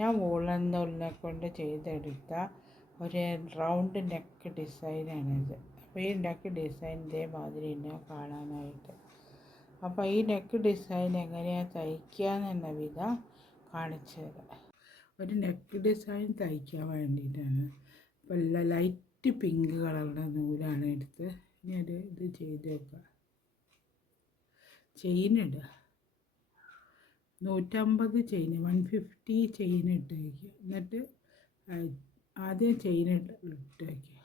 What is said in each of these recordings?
ഞാൻ വൂളൻ നൂലിനെ കൊണ്ട് ചെയ്തെടുത്ത ഒരു റൗണ്ട് നെക്ക് ഡിസൈനാണിത്. അപ്പോൾ ഈ നെക്ക് ഡിസൈൻ ഇതേമാതിരി ഉണ്ടാവും കാണാനായിട്ട്. അപ്പോൾ ഈ നെക്ക് ഡിസൈൻ എങ്ങനെയാണ് തയ്ക്കുക എന്ന വിധം കാണിച്ചു തരാം. ഒരു നെക്ക് ഡിസൈൻ തയ്ക്കാൻ വേണ്ടിയിട്ടാണ്. അപ്പോൾ ലൈറ്റ് പിങ്ക് കളറുടെ നൂലാണ് എടുത്ത് ഇനി ഇത് ചെയ്ത് വെക്കുക. ചെയിനിടുക, 150 ചെയിൻ, 150 ചെയിൻ ഇട്ട് വയ്ക്കുക. എന്നിട്ട് ആദ്യം ചെയിൻ ഇട്ട് വയ്ക്കുക.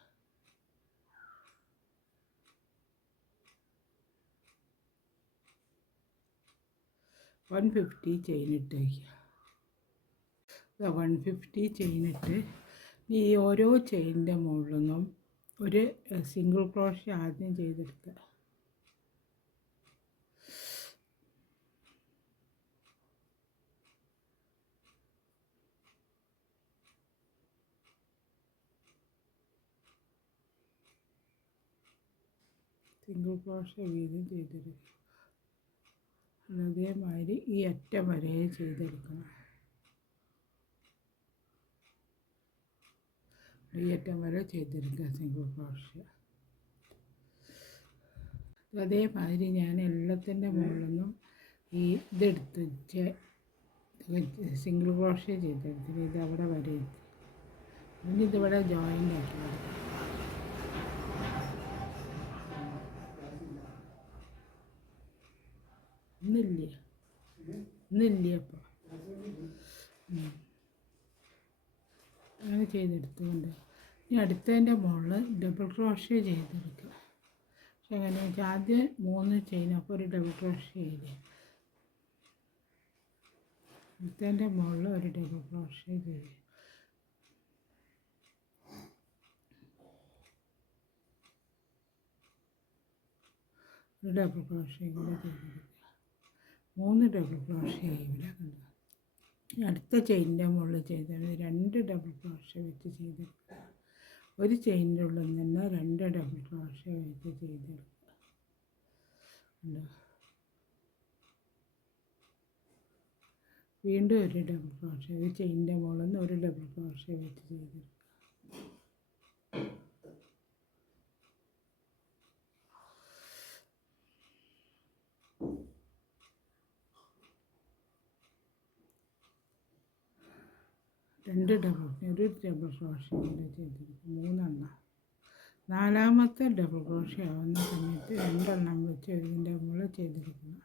വൺ 150 ചെയിൻ ഇട്ട് വയ്ക്കുക. 150 ചെയിൻ ഇട്ട് ഈ ഓരോ ചെയിനിൻ്റെ മുകളിൽ നിന്നും ഒരു സിംഗിൾ ക്രോഷ്യ ആദ്യം ചെയ്തെടുക്കുക. സിംഗിൾ ക്രോഷ്യ വീതം ചെയ്തെടുക്കുക. അതേമാതിരി ഈ അറ്റം വരെ ചെയ്തെടുക്കണം. ഈ അറ്റം വരെ ചെയ്തെടുക്കുക സിംഗിൾ ക്രോഷ്യ. അതേമാതിരി ഞാൻ എല്ലാത്തിൻ്റെ മുകളിൽ നിന്നും ഈ ഇതെടുത്ത് സിംഗിൾ ക്രോഷ്യ ചെയ്തെടുത്തിട്ട് ഇത് അവിടെ വരെ എത്തി. ഇനി ഇതിവിടെ ജോയിൻ്റ് ആക്കി കൊടുക്കുക. ഇന്നില്ലേ അപ്പോൾ അങ്ങനെ ചെയ്തെടുത്തുകൊണ്ട് ഇനി അടുത്തതിൻ്റെ മുകളിൽ ഡബിൾ ക്രോഷ്യ ചെയ്തെടുക്കുക. പക്ഷെ എങ്ങനെയാണെന്ന് വെച്ചാൽ ആദ്യം 3 ചെയിൻ, അപ്പോൾ ഒരു ഡബിൾ ക്രോഷ്യ ചെയ്ത് അടുത്തതിൻ്റെ മുകളിൽ ഒരു ഡബിൾ ക്രോഷ്യ ചെയ്ത് ഒരു ഡബിൾ ക്രോഷ്യ കൂടെ ചെയ്തെടുക്കുക. 3 ഡബിൾ ക്രോഷ്യ ഇവിടെ കണ്ടു. അടുത്ത ചെയിനിൻ്റെ മുകളിൽ ചെയ്താൽ 2 ഡബിൾ ക്രോഷ്യ വെച്ച് ചെയ്തെടുക്കുക. ഒരു ചെയിനിൻ്റെ ഉള്ളിൽ നിന്ന് 2 ഡബിൾ ക്രോഷ്യ വെച്ച് ചെയ്തെടുക്കുക. വീണ്ടും ഒരു ഡബിൾ ക്രോഷ്യ, ഒരു ചെയിനിൻ്റെ മുകളിൽ നിന്ന് ഒരു ഡബിൾ ക്രോഷ്യ വെച്ച് ചെയ്തെടുക്കുക. ഒരു ഡബിൾ ക്രോഷ്യ കൂടെ ചെയ്തെടുക്കും. 3 എണ്ണം. 4ാമത്തെ ഡബിൾ ക്രോഷ്യ ആവുന്ന സമയത്ത് 2 എണ്ണം വെച്ച് ഇതിൻ്റെ മുകളിൽ ചെയ്തെടുക്കണം.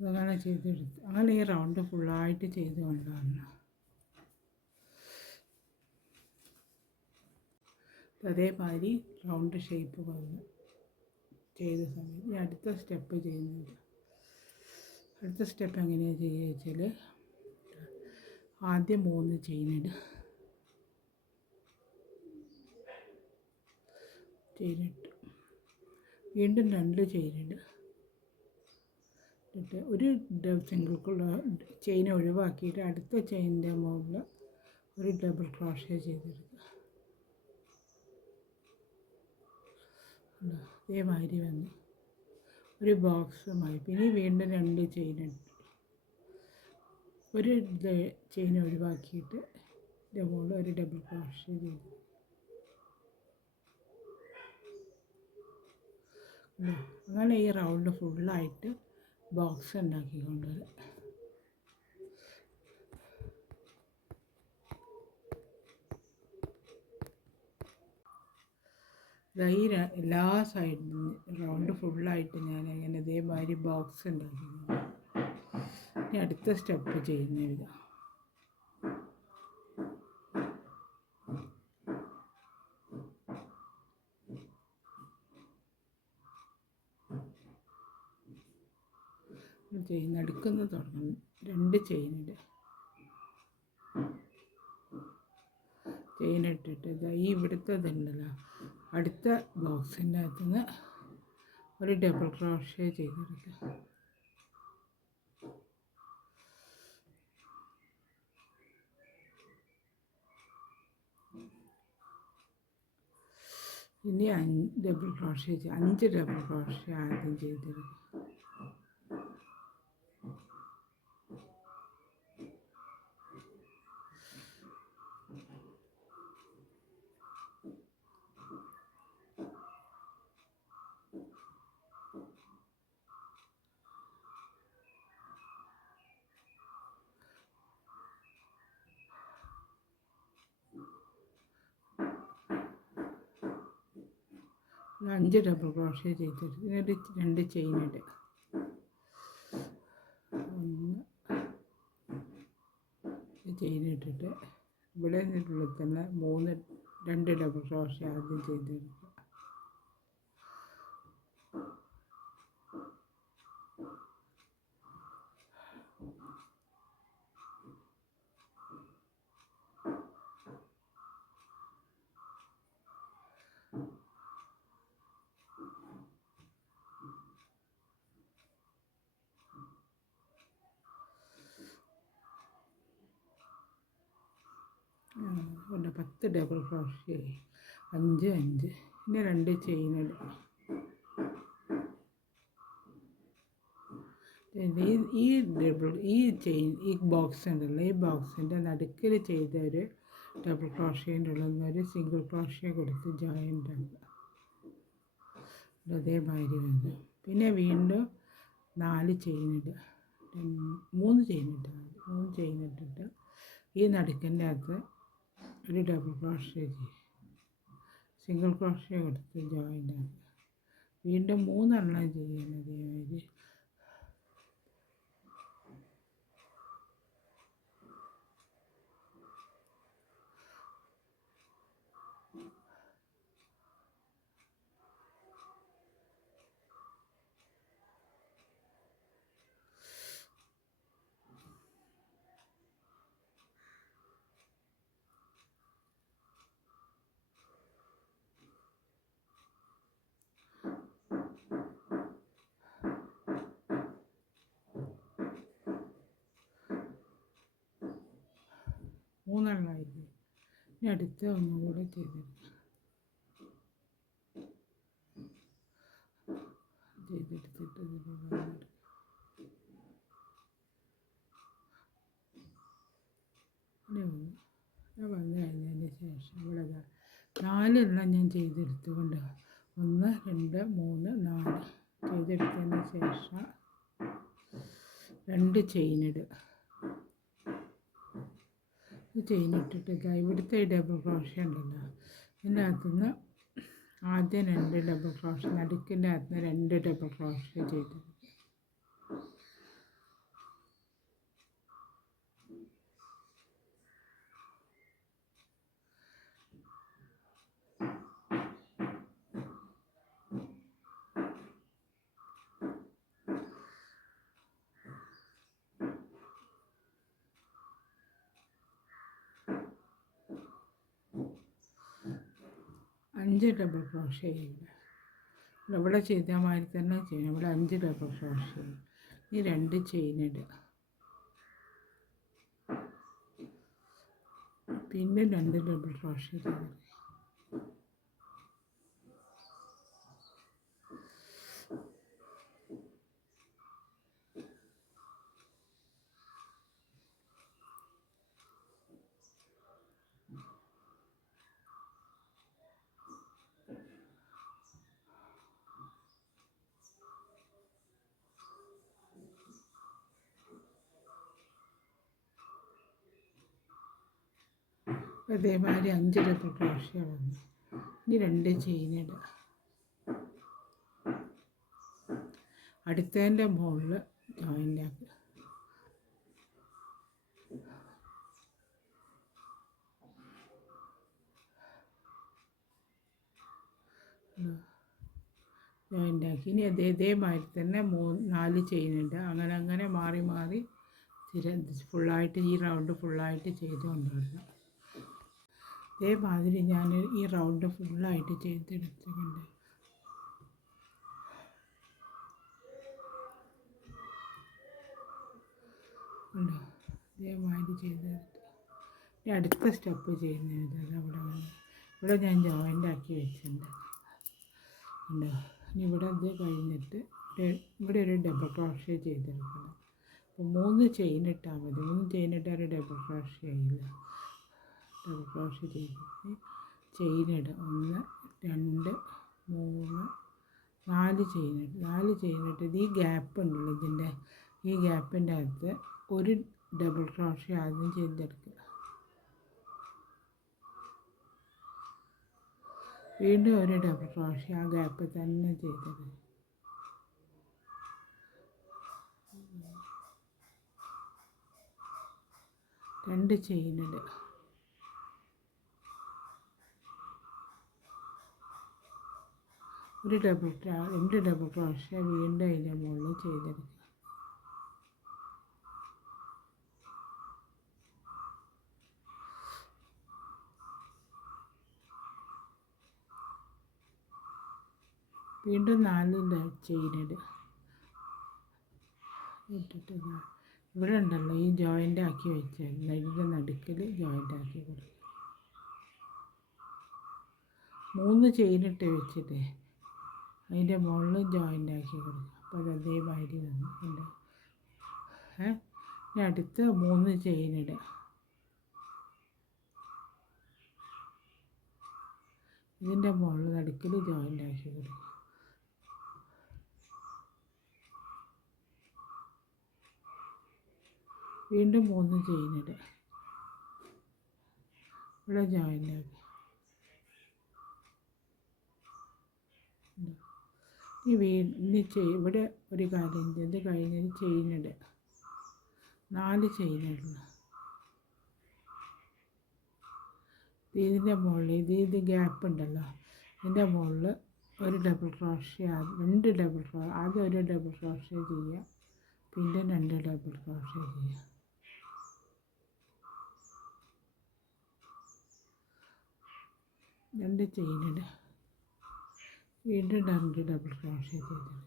അങ്ങനെ ചെയ്തെടുത്ത് അങ്ങനെ ഈ റൗണ്ട് ഫുള്ളായിട്ട് ചെയ്ത് കൊണ്ടുവരണം. അതേമാതിരി റൗണ്ട് ഷേപ്പ് വന്ന് ചെയ്ത സമയത്ത് അടുത്ത സ്റ്റെപ്പ് ചെയ്യുന്നത്. അടുത്ത സ്റ്റെപ്പ് എങ്ങനെയാണ് ചെയ്യുക വെച്ചാൽ ആദ്യം 3 ചെയിനിട്ട് വീണ്ടും 2 ചെയിനിട്ട് ഒരു സിംഗിൾ ചെയിൻ ഒഴിവാക്കിയിട്ട് അടുത്ത ചെയിനിൻ്റെ മുകളിൽ ഒരു ഡബിൾ ക്രോഷ്യ ചെയ്തെടുക്കുക. ഇതേമാതിരി വന്ന് ഒരു ബോക്സുമായി പിന്നെ വീണ്ടും 2 ചെയിനിട്ട് ഒരു ചെയിൻ ഒഴിവാക്കിയിട്ട് ഇതിൻ്റെ മുകളിൽ ഒരു ഡബിൾ ക്രോഷ്യ ചെയ്തു. അങ്ങനെ ഈ റൗണ്ട് ഫുള്ളായിട്ട് ബോക്സ് ഉണ്ടാക്കിക്കൊണ്ടുവരാം. ഈ എല്ലാ സൈഡിലും റൗണ്ട് ഫുള്ളായിട്ട് ഞാൻ അങ്ങനെ ഇതേമാതിരി ബോക്സ് ഉണ്ടാക്കിയിരുന്നു. ഇനി അടുത്ത സ്റ്റെപ്പ് ചെയ്യുന്ന വിധം നടുക്കുന്ന തുടങ്ങും. 2 ചെയിനിട്ടിട്ട് ഈ ഇവിടുത്തെ ഇതുണ്ടല്ലോ അടുത്ത ബോക്സിൻ്റെ അകത്തുനിന്ന് ഒരു ഡബിൾ ക്രോഷ്യ ചെയ്തെടുക്കുക. ഇനി ഡബിൾ ക്രോഷ്യ 5 ഡബിൾ ക്രോഷ്യ ആദ്യം ചെയ്തെടുക്കും. ഒരു 5 ഡബിൾ ക്രോഷ്യ ചെയ്തെടുക്കും. ഇതിനൊരു 2 ചെയിൻ ഇടുക. 1 ചെയിൻ ഇട്ടിട്ട് ഇവിടെ നിന്നുള്ളിൽ തന്നെ 2 ഡബിൾ ക്രോഷ്യ ആദ്യം ചെയ്തെടുക്കുക. പിന്നെ 10 ഡബിൾ ക്രോഷ്യ 5 5. പിന്നെ 2 ചെയിൻ ഇടുക. ഈ ചെയിൻ ഈ ബോക്സ് ഉണ്ടല്ലോ, ഈ ബോക്സിൻ്റെ നടുക്കിൽ ചെയ്ത ഒരു ഡബിൾ ക്രോഷ്യേൻ്റെ ഉള്ളിൽ നിന്നൊരു സിംഗിൾ ക്രോഷ്യ കൊടുത്ത് ജോയിൻ്റ് ആക്കുക. അതേമാതിരി വന്നു. പിന്നെ വീണ്ടും 4 ചെയിൻ ഇടുക. 3 ചെയിൻ ഇട്ടാൽ മതി. 3 ചെയിൻ ഇട്ടിട്ട് ഈ നടുക്കിൻ്റെ അകത്ത് ഒരു ഡബിൾ ക്രോഷ്യ ചെയ്യുക. സിംഗിൾ ക്രോഷ്യ കൊടുത്ത് ജോയിൻ്റ് ആക്കുക. വീണ്ടും 3 എണ്ണം ചെയ്യണം അതേമാതിരി. മൂന്നെണ്ണമായില്ലേ. ഇനി അടുത്ത ഒന്നും കൂടെ ചെയ്തെടുക്കുക. ചെയ്തെടുത്തിട്ട് വന്നു കഴിഞ്ഞതിന് ശേഷം ഇവിടെ 4 എണ്ണം ഞാൻ ചെയ്തെടുത്തുകൊണ്ട് 1 2 3 4 ചെയ്തെടുത്തതിന് ശേഷം 2 ചെയിൻ ഇടുക. ചെയിൻ ഇട്ടിട്ട് ഇവിടുത്തെ ഡബിൾ ക്രോഷ്യ ഉണ്ടല്ലോ, ഇതിൻ്റെ അകത്തുനിന്ന് ആദ്യം 2 ഡബിൾ ക്രോഷ്യ, നടുക്കിൻ്റെ അകത്തുനിന്ന് 2 ഡബിൾ ക്രോഷ്യ ചെയ്തെടുക്കുക. അഞ്ച് ഡബിൾ ക്രോഷ്യ ചെയ്യുക. ഇവിടെ ചെയ്ത മാതിരി തന്നെ ചെയ്യണം. ഇവിടെ 5 ഡബിൾ ക്രോഷ്യ. ഈ 2 ചെയിൻ ഇടുക. പിന്നെ 2 ഡബിൾ ക്രോഷ്യ ചെയ്യുക. അതേമാതിരി 5 ഡബിൾ ക്രോഷ്യ വന്നു. ഇനി 2 ചെയിൻ ഇടുക. അടുത്തതിൻ്റെ മുകളിൽ ജോയിൻ്റ് ആക്കുക. ജോയിൻ്റ് ആക്കി. ഇനി ഇതേമാതിരി തന്നെ 4 ചെയിൻ ഇടുക. അങ്ങനെ മാറി മാറി ഫുള്ളായിട്ട് ഈ റൗണ്ട് ഫുള്ളായിട്ട് ചെയ്ത് കൊണ്ടുവരണം. ഇതേമാതിരി ഞാൻ ഈ റൗണ്ട് ഫുള്ളായിട്ട് ചെയ്തെടുത്തിട്ടുണ്ട്. ഉണ്ടോ? ഇതേമാതിരി ചെയ്തെടുത്ത് ഇനി അടുത്ത സ്റ്റെപ്പ് ചെയ്യുന്നത് ഇവിടെ ഞാൻ ജോയിൻ്റ് ആക്കി വെച്ചിട്ടുണ്ട്. ഉണ്ട്. ഇനി ഇവിടെ ഇത് കഴിഞ്ഞിട്ട് ഇവിടെ ഒരു ഡബിൾ ക്രോഷ്യ ചെയ്തെടുക്കണം. അപ്പോൾ 3 ചെയിൻ ഇട്ടാൽ മതി. 3 ചെയിൻ ഇട്ടാൽ ഒരു ഡബിൾ ക്രോഷ്യ ആയില്ല. ഡബിൾ ക്രോഷ്യ ചെയ്തിട്ട് ചെയിൻ ഇടുക. 1 2 3 4 ചെയിൻ ഇട്ട് 4 ചെയിൻ ഇട്ടിട്ട് ഈ ഗ്യാപ്പ് ഉണ്ടല്ലോ ഇതിൻ്റെ, ഈ ഗ്യാപ്പിൻ്റെ അകത്ത് ഒരു ഡബിൾ ക്രോഷ്യ ആദ്യം ചെയ്തെടുക്കുക. വീണ്ടും ഒരു ഡബിൾ ക്രോഷ്യ ആ ഗ്യാപ്പിൽ തന്നെ ചെയ്തെടുക്കുക. 2 ചെയിൻ ഇടുക. ഒരു രണ്ട് ഡബിൾ ക്രോഷ്യ വീണ്ടും അതിൻ്റെ മുകളിൽ ചെയ്തെടുക്കുക. വീണ്ടും 4 ചെയിൻ ഇടുക. ഇട്ടിട്ട് ഇവിടെ ഉണ്ടല്ലോ ഈ ജോയിൻ്റ് ആക്കി വെച്ചാൽ ഇതിൻ്റെ നടുക്കിൽ ജോയിൻ്റ് ആക്കി കൊടുക്കുക. 3 ചെയിൻ ഇട്ട് വെച്ചിട്ട് അതിൻ്റെ മുകളിൽ ജോയിൻ്റ് ആക്കി കൊടുക്കുക. അപ്പോൾ അത് അതേമാതിരി വന്നിട്ടുണ്ട്. ഇനി അടുത്ത 3 ചെയിൻ ഇടുക. ഇതിൻ്റെ മുകളിൽ നടുക്കിൽ ജോയിൻ്റ് ആക്കി കൊടുക്കുക. വീണ്ടും 3 ചെയിൻ ഇടുക. ഇവിടെ ജോയിൻ്റ് ആക്കി. ഇവിടെ ഒരു കാര്യം ഇത് കഴിഞ്ഞ് ചെയിൻ ഇടുക. 4 ചെയിൻ ഇടുക. ഇതിൻ്റെ മുകളിൽ ഇത് ഗ്യാപ്പ് ഉണ്ടല്ലോ, ഇതിൻ്റെ മുകളിൽ ഒരു ഡബിൾ ക്രോഷ്യ, 2 ഡബിൾ ക്രോഷ്യ, ആദ്യം ഒരു ഡബിൾ ക്രോഷ്യ ചെയ്യുക, പിന്നെ 2 ഡബിൾ ക്രോഷ്യ ചെയ്യുക. 2 ചെയിൻ ഇടുക. വീണ്ടും 2 ഡബിൾ ക്രോഷ്യ ചെയ്തെടുക്കുക.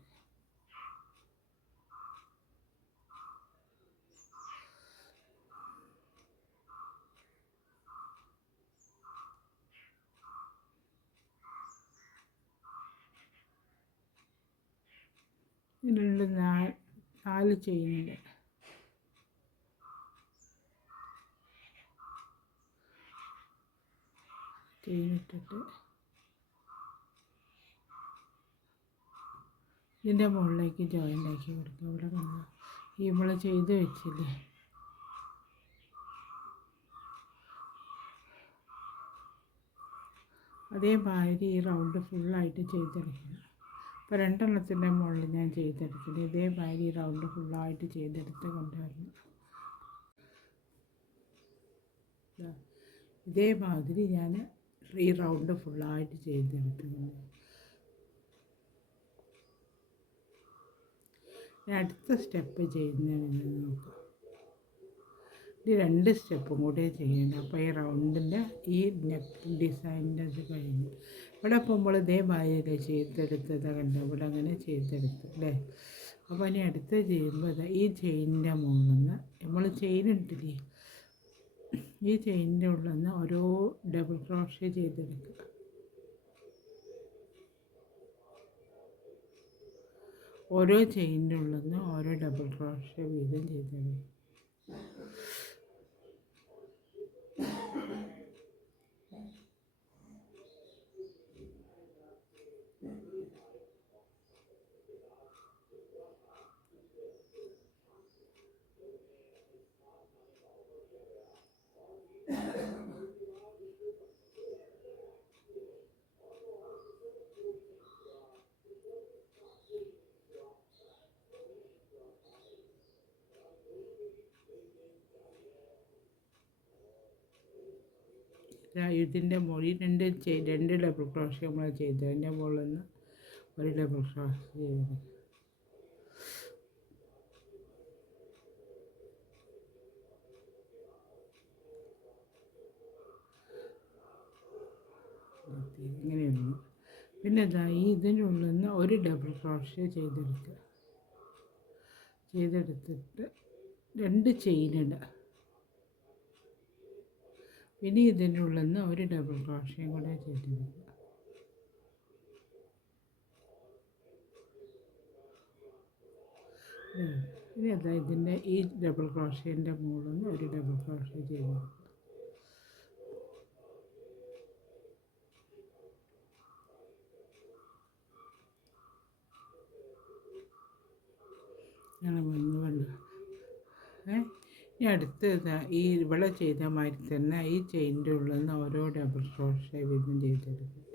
ഇതിലുള്ള 4 ചെയിൻ ഇടുക. ചെയിൻ ഇട്ടിട്ട് ഇതിൻ്റെ മുകളിലേക്ക് ജോയിൻ്റ് ആക്കി കൊടുക്കുക. ഇവിടെ കണ്ടോ ഈ നമ്മൾ ചെയ്ത് വെച്ചില്ലേ, അതേമാതിരി ഈ റൗണ്ട് ഫുള്ളായിട്ട് ചെയ്തെടുക്കണം. ഇപ്പോൾ 2 എണ്ണത്തിൻ്റെ മുകളിൽ ഞാൻ ചെയ്തെടുക്കുന്നത് ഇതേമാതിരി ഈ റൗണ്ട് ഫുള്ളായിട്ട് ചെയ്തെടുത്ത് കൊണ്ടുവരണം. ഇതേമാതിരി ഞാൻ ഈ റൗണ്ട് ഫുള്ളായിട്ട് ചെയ്തെടുക്കുന്നത്. അടുത്ത സ്റ്റെപ്പ് ചെയ്യുന്നതെന്ന് നോക്കാം. ഇത് 2 സ്റ്റെപ്പും കൂടെ ചെയ്യണം. അപ്പോൾ ഈ റൗണ്ടിൻ്റെ ഈ നെക്ക് ഡിസൈനിൻ്റെ ഇത് കഴിഞ്ഞു. ഇവിടെ പോകുമ്പോൾ ഇതേമാതിരി ചെയ്തെടുത്തത് കണ്ടോ, ഇവിടെ അങ്ങനെ ചെയ്തെടുത്തു അല്ലേ. അപ്പോൾ ഇനി അടുത്ത് ചെയ്യുമ്പോൾ ഈ ചെയിനിൻ്റെ മുകളിൽ നിന്ന് നമ്മൾ ചെയിൻ ഇട്ടില്ലേ, ഈ ചെയിനിൻ്റെ ഉള്ളിൽ നിന്ന് ഓരോ ഡബിൾ ക്രോഷ്യ ചെയ്തെടുക്കുക. ഓരോ ചെയിനിൻ്റെ ഉള്ളിൽ നിന്ന് ഓരോ ഡബിൾ ക്രോഷ്യ വീതം ചെയ്തെടുക്കുക. ഇതിൻ്റെ മുകളിൽ 2 ഡബിൾ ക്രോഷ്യ നമ്മൾ ചെയ്തു, അതിൻ്റെ മുകളിൽ നിന്ന് ഒരു ഡബിൾ ക്രോഷ്യ ചെയ്തത്. ഇങ്ങനെയൊന്ന് പിന്നെ ഇതിൻ്റെ ഉള്ളിൽ നിന്ന് ഒരു ഡബിൾ ക്രോഷ്യ ചെയ്തെടുത്തിട്ട് 2 ചെയിൻ ഇടുക. പിന്നെ ഇതിൻ്റെ ഉള്ളിൽ നിന്ന് ഒരു ഡബിൾ ക്രോഷ്യം കൂടെ ചെയ്തെടുക്കുക. ഇനി അതാ ഇതിൻ്റെ ഈ ഡബിൾ ക്രോഷേൻ്റെ മുകളിൽ നിന്ന് ഒരു ഡബിൾ ക്രോഷേ ചെയ്ത് അങ്ങനെ വന്നു ഇനി അടുത്ത് ഈ ഇവിടെ ചെയ്ത മാതിരി തന്നെ ഈ ചെയിൻ്റെ ഉള്ളിൽ നിന്ന് ഓരോ ഡബിൾ ക്രോഷേ വീതം ചെയ്തെടുക്കും.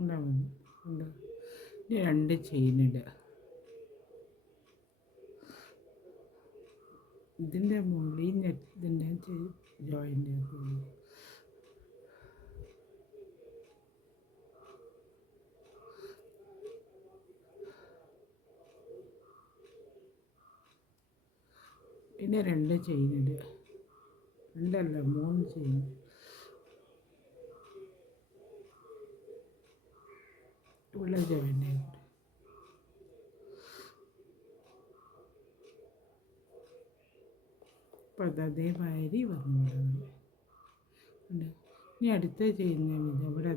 ഉണ്ടാവും. ഇനി 2 ചെയിനിടുക. ഇതിൻ്റെ മുകളിൽ ഈ ഇതിൻ്റെ ജോയിൻ്റ് ആക്കുക. പിന്നെ 2 ചെയിനിടുക. 2 അല്ല 3 ചെയിൻ. ഇവിടെ ജോയിൻ്റ് ആയിട്ട് അപ്പോൾ അതേമാതിരി വന്നിടുന്നത്. ഇനി അടുത്ത ചെയ്യുന്ന വിധം ഇവിടെ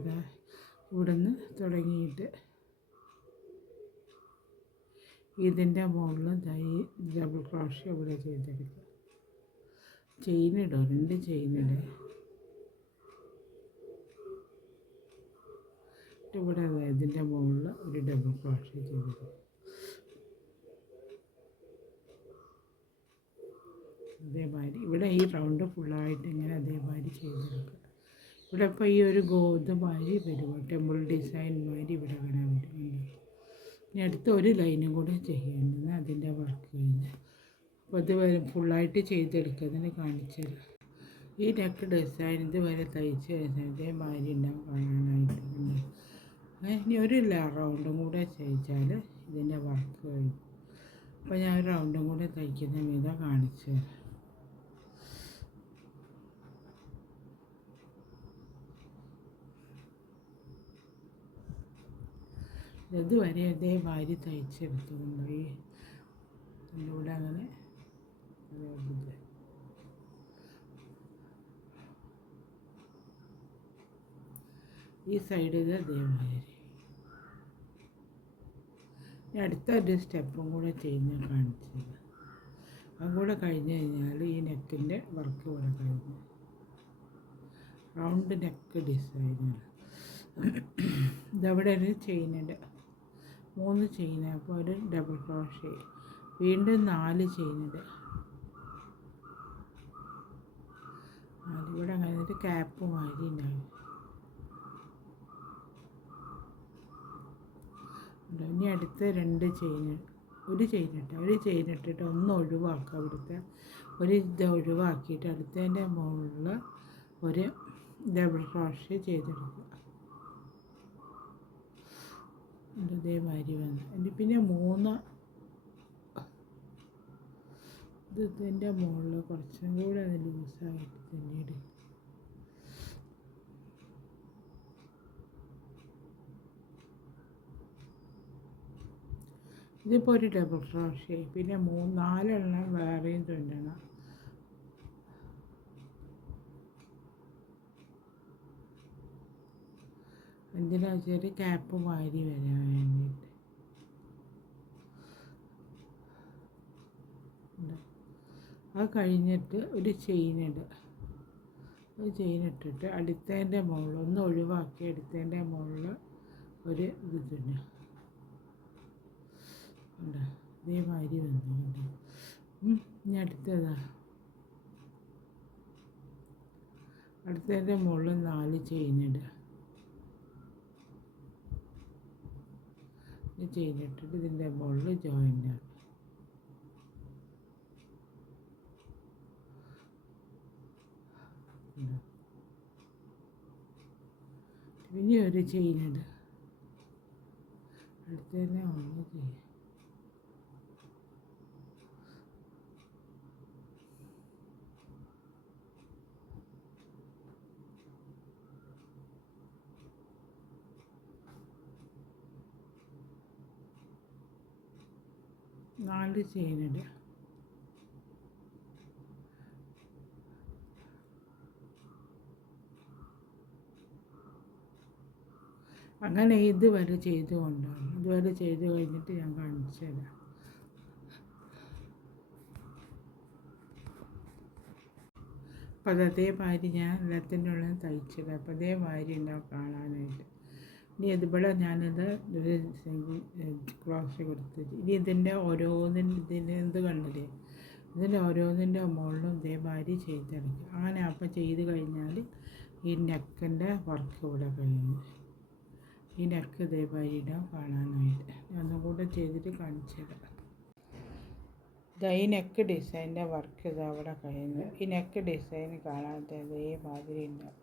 ഇവിടെ നിന്ന് തുടങ്ങിയിട്ട് ഇതിൻ്റെ മുകളിൽ ഡബിൾ ക്രോഷേ ഇവിടെ ചെയ്തെടുക്കുക. ചെയിനിടുക. 2 ചെയിനിടുക. ഇവിടെ ഇതിൻ്റെ മുകളിൽ ഒരു ഡബിൾ ക്രോഷേ ചെയ്തെടുക്കുക. അതേമാതിരി ഇവിടെ ഈ റൗണ്ട് ഫുള്ളായിട്ട് ഇങ്ങനെ അതേമാതിരി ചെയ്തെടുക്കുക. ഇവിടെ ഇപ്പോൾ ഈ ഒരു ഗോതമാതിരി വരും, ടെമ്പിൾ ഡിസൈൻ മാതിരി ഇവിടെ അങ്ങനെ വരുന്നുണ്ട്. ഇനി അടുത്ത ഒരു ലൈനും കൂടെ ചെയ്യേണ്ടത് അതിൻ്റെ വർക്ക് കഴിഞ്ഞ്. അപ്പോൾ ഇത് ഫുള്ളായിട്ട് ചെയ്തെടുക്കുന്നതിന് കാണിച്ചത് ഈ നെക്ക് ഡിസൈൻ ഇതുവരെ തയ്ച്ച് കഴിഞ്ഞാൽ ഇതേമാതിരി ഉണ്ടാവും കാണാനായിട്ട്. ഇനി ഒരു റൗണ്ടും കൂടെ ചെയ്യിച്ചാൽ ഇതിൻ്റെ വർക്ക് കഴിഞ്ഞു. അപ്പോൾ ഞാൻ ഒരു റൗണ്ടും കൂടെ തയ്ക്കുന്ന വിധം കാണിച്ചു തരാം. ഇതുവരെ ഇതേമാതിരി തയ്ച്ചെടുത്തുകൊണ്ട് ഇതിലൂടെ അങ്ങനെ ഈ സൈഡിൽ അതേമാതിരി. അടുത്ത ഒരു സ്റ്റെപ്പും കൂടെ ചെയ്യുന്ന കാണിച്ചത്. അതും കൂടെ കഴിഞ്ഞ് കഴിഞ്ഞാൽ ഈ നെക്കിൻ്റെ വർക്ക് ഇവിടെ കഴിഞ്ഞു. റൗണ്ട് നെക്ക് ഡിസൈനാണ്. ഇതവിടെ ഒരു ചെയിനുണ്ട്, 3 ചെയിൻ. അപ്പോൾ ഒരു ഡബിൾ ക്രോഷേ, വീണ്ടും 4 ചെയിനുണ്ട്. ഇവിടെ അങ്ങനെ ഒരു ക്യാപ്പ് മാതിരി ഉണ്ടാവും. ഇനി അടുത്ത 2 ചെയിൻ, ഒരു ചെയിൻ ഇട്ടിട്ട് ഒന്ന് ഒഴിവാക്കുക. അവിടുത്തെ ഒരു ഇത് ഒഴിവാക്കിയിട്ട് അടുത്തതിൻ്റെ മുകളിൽ ഒരു ഡബിൾ ക്രോഷേ ചെയ്തെടുക്കുക. ഇതേമാതിരി വന്നു. പിന്നെ 3 ഇതിൻ്റെ മുകളിൽ കുറച്ചും കൂടെ അത് ലൂസായിട്ട് പിന്നീട് ഇതിപ്പോൾ ഒരു ഡബിൾ ക്രോഷേ, പിന്നെ 4 എണ്ണം വേറെയും തുന്നണം. എന്തിനാ വെച്ചാൽ ക്യാപ്പ് മാരി വരാൻ വേണ്ടിയിട്ട്. അത് കഴിഞ്ഞിട്ട് ഒരു ചെയിനിടുക. ഒരു ചെയിനിട്ടിട്ട് അടുത്തതിൻ്റെ മുകളിൽ ഒന്ന് ഒഴിവാക്കി അടുത്തതിൻ്റെ മുകളിൽ ഒരു ഇത് തുന്നുക. ഇതേമാതിരി വന്നിട്ടുണ്ട്. ഇനി അടുത്തതിൻ്റെ മുകളിൽ 4 ചെയിനിടുക. ചെയിനിട്ടിട്ട് ഇതിൻ്റെ മുകളിൽ ജോയിൻ്റ് ആണ്. ഇനി ഒരു ചെയിനിട്. അടുത്ത് തന്നെ ഒന്ന് ചെയ്യാം. നാല് ചെയിനിടുക. അങ്ങനെ ഇതുവരെ ചെയ്ത് കൊണ്ടുപോകണം. ഇതുവരെ ചെയ്ത് കഴിഞ്ഞിട്ട് ഞാൻ കാണിച്ചു തരാം. അപ്പോൾ അതേമാതിരി ഞാൻ എല്ലാത്തിൻ്റെ ഉള്ളിൽ തയ്ച്ചത്. അപ്പോൾ അതേമാതിരി ഉണ്ടാവും കാണാനായിട്ട്. ഇനി ഇതുപോലെ ഞാനിത് ഒരു ക്രോസ് കൊടുത്ത് ഇനി ഇതിൻ്റെ ഓരോന്നിൻ്റെ എന്ത് കണ്ടില്ലേ, ഇതിൻ്റെ ഓരോന്നിൻ്റെ മുകളിലും ഇതേമാതിരി ചെയ്തെടുക്കുക. അങ്ങനെ അപ്പം ചെയ്ത് കഴിഞ്ഞാൽ ഈ നെക്കിൻ്റെ വർക്ക് ഇവിടെ കഴിഞ്ഞു. ഈ നെക്ക് ഇതേമാതിരി ഇടാം കാണാനായിട്ട്. ഒന്നും കൂടെ ചെയ്തിട്ട് കാണിച്ചു തരാം. ഈ നെക്ക് ഡിസൈനിൻ്റെ വർക്ക് ഇത് അവിടെ കഴിഞ്ഞു. ഈ നെക്ക് ഡിസൈൻ കാണാത്ത അതേമാതിരി ഉണ്ടാവും.